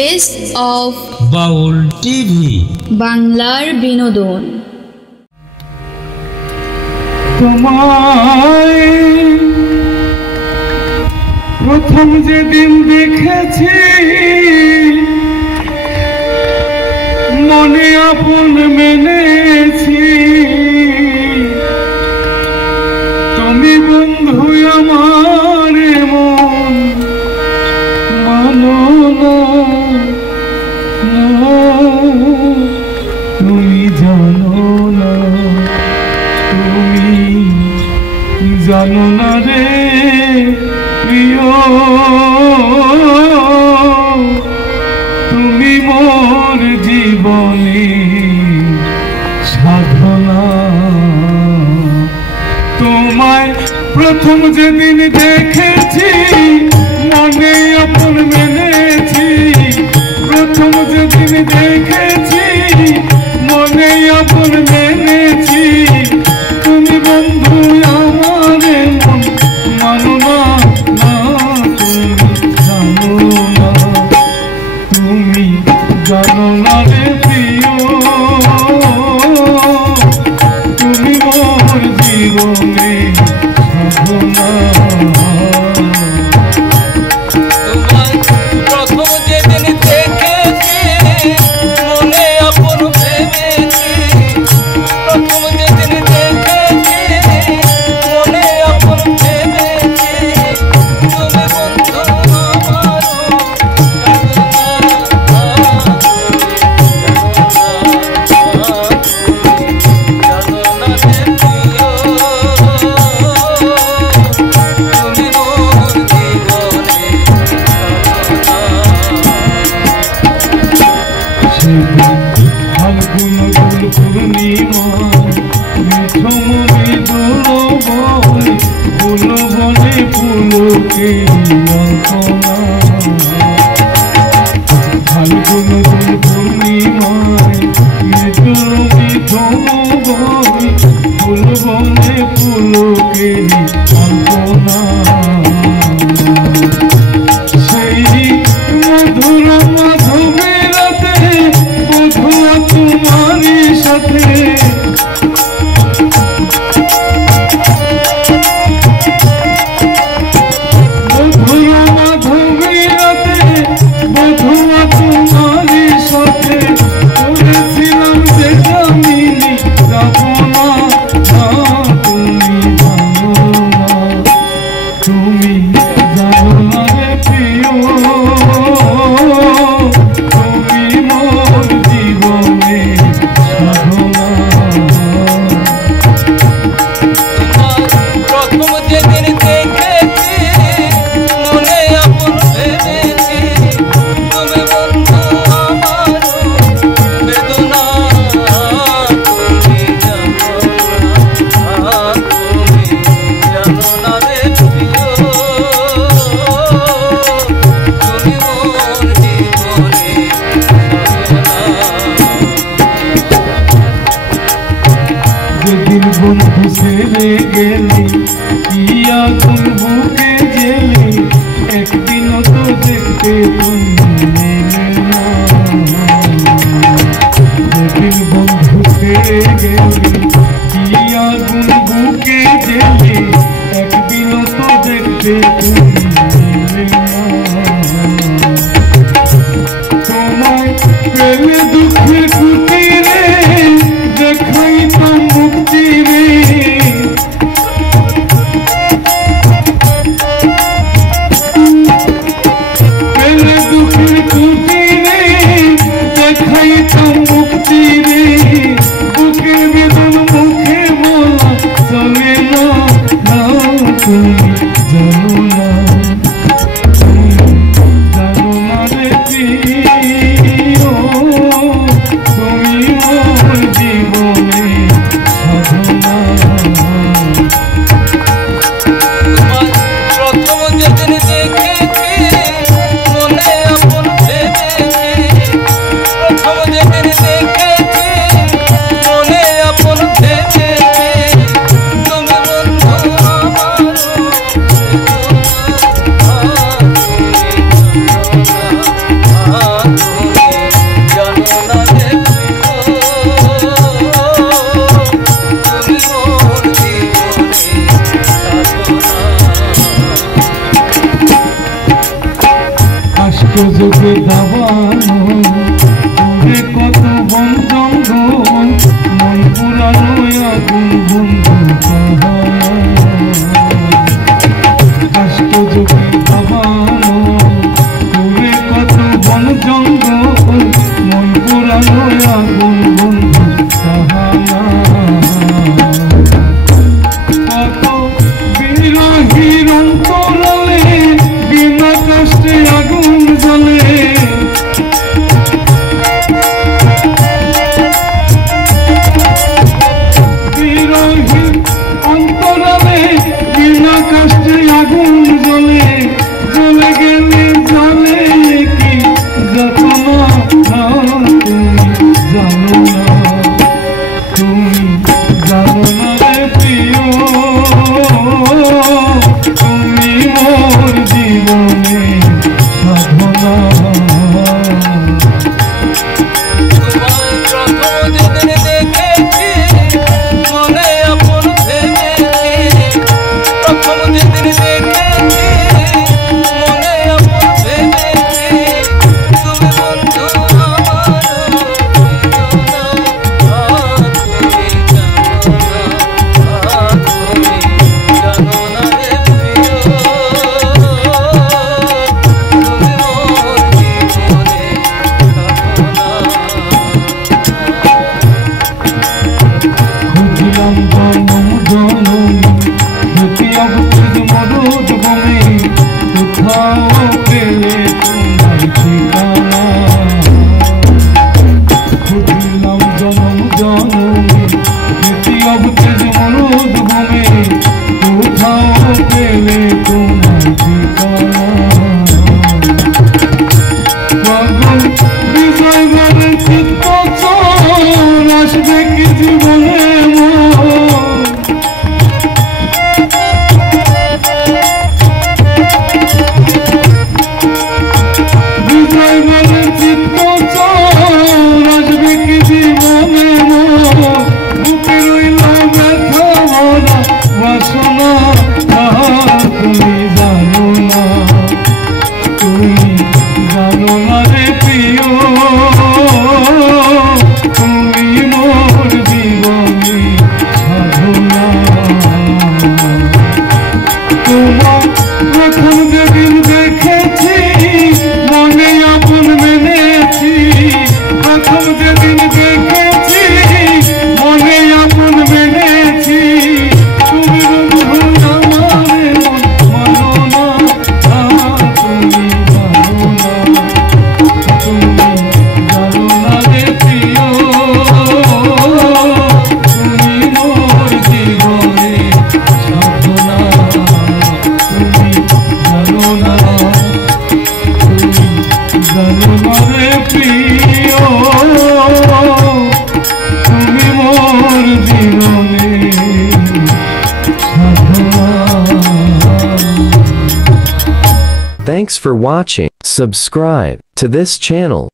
Best of Baul TV বাংলার বিনোদন। তোমায় প্রথম যেদিন দেখেছি মনে আপন মেনেছি, তুমি বন্ধু আমার মন মানো না, তুমি জানো না, তুমি জানো না রে প্রিয়, তুমি মোর জীবনে সাধনা। তোমায় প্রথম যেদিন দেখেছি মনে আপন মেনেছি, প্রথম যেদিন দেখেছি মনে আপন মেনেছি, তুমি বন্ধু আমার মন মানো না, তুমি জানো না, তুমি জানো না রে প্রিয়, তুমি মোর জীবনে সাধনা। যেদিন বন্ধু ছেড়ে গেলি কি আগুন বুকে জেলে, একদিনও তো দেখতে তুমি না, যেদিন বন্ধু ছেড়ে গেলি কি আগুন বুকে জেলে, একদিনও তো দেখতে তুমি না, তোমায় পেলে দুঃখের কুটিরে দেখাই তো মুক্তি রে, পেলে দুঃখের যোগে দাবানো তোরে কত বন জঙ্গল মন পুরানো আগুন বন্ধু কাষ্ট যোগে দাবানো তোরে কত বন জঙ্গল মন পুরানো আগুন বন্ধু সাহানা কত বিরোহীর অন্তরালে বিনা কষ্টে আগুন জ্বলে বিরোহীর অন্তরালে বিনা কষ্টে আগুন জ্বলে জ্বলে গেলে জ্বলে কি যত্ন তুমি জানো না তুমি জানো না রে প্রিয় তুমি মোর জীবনে সাধনা Thanks for watching. Subscribe to this channel